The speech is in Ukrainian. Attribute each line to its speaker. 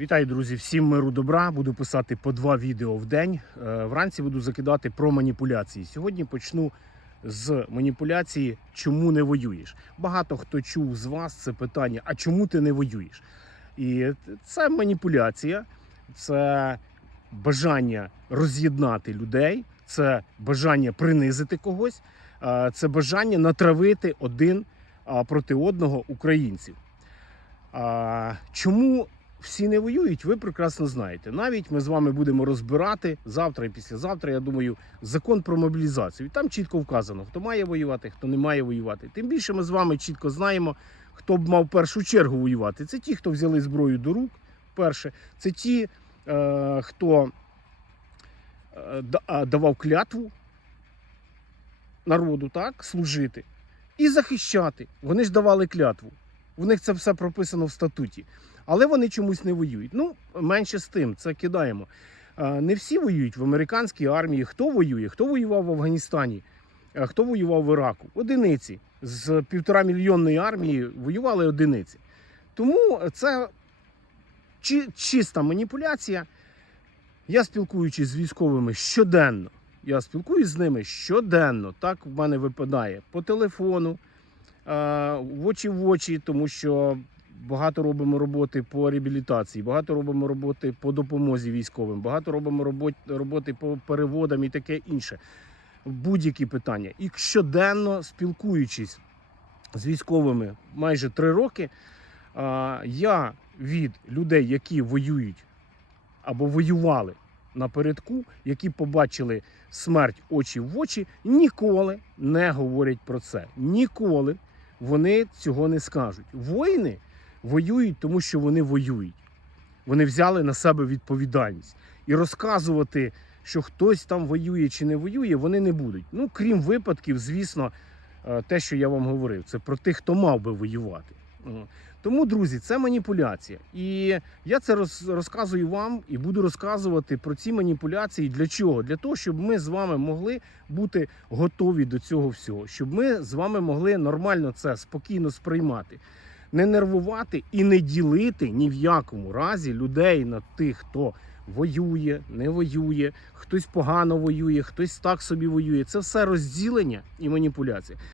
Speaker 1: Вітаю, друзі! Всім миру добра. Буду писати по два відео в день. Е, Вранці буду закидати про маніпуляції. Сьогодні почну з маніпуляції, чому не воюєш. Багато хто чув з вас це питання: а чому ти не воюєш? І це маніпуляція, це бажання роз'єднати людей, це бажання принизити когось, е, це бажання натравити один проти одного українців. Чому всі не воюють, ви прекрасно знаєте. Навіть ми з вами будемо розбирати завтра і післязавтра, я думаю, закон про мобілізацію. Там чітко вказано, хто має воювати, хто не має воювати. Тим більше ми з вами чітко знаємо, хто б мав першу чергу воювати. Це ті, хто взяли зброю до рук. Перше, це ті, е, хто е, давав клятву народу, так, служити і захищати. Вони ж давали клятву. У них це все прописано в статуті. Але вони чомусь не воюють. Ну, менше з тим, це кидаємо. Не всі воюють в американській армії. Хто воює? Хто воював в Афганістані? Хто воював в Іраку? Одиниці. З півтора мільйонної армії воювали одиниці. Тому це чи- чиста маніпуляція. Я спілкуючись з військовими щоденно. Я спілкуюсь з ними щоденно. Так в мене випадає по телефону, в очі в очі, тому що багато робимо роботи по реабілітації, багато робимо роботи по допомозі військовим, багато робимо робот- роботи по переводам і таке інше. Будь-які питання. І щоденно спілкуючись з військовими майже три роки, я від людей, які воюють або воювали напередку, які побачили смерть очі в очі, ніколи не говорять про це. Ніколи вони цього не скажуть. Воїни воюють, тому що вони воюють. Вони взяли на себе відповідальність. І розказувати, що хтось там воює чи не воює, вони не будуть. Ну, крім випадків, звісно, е, те, що я вам говорив, це про тих, хто мав би воювати. Тому, друзі, це маніпуляція. І я це роз, розказую вам і буду розказувати про ці маніпуляції. Для чого? Для того, щоб ми з вами могли бути готові до цього всього, щоб ми з вами могли нормально це спокійно сприймати, не нервувати і не ділити ні в якому разі людей на тих, хто воює, не воює, хтось погано воює, хтось так собі воює. Це все розділення і маніпуляція.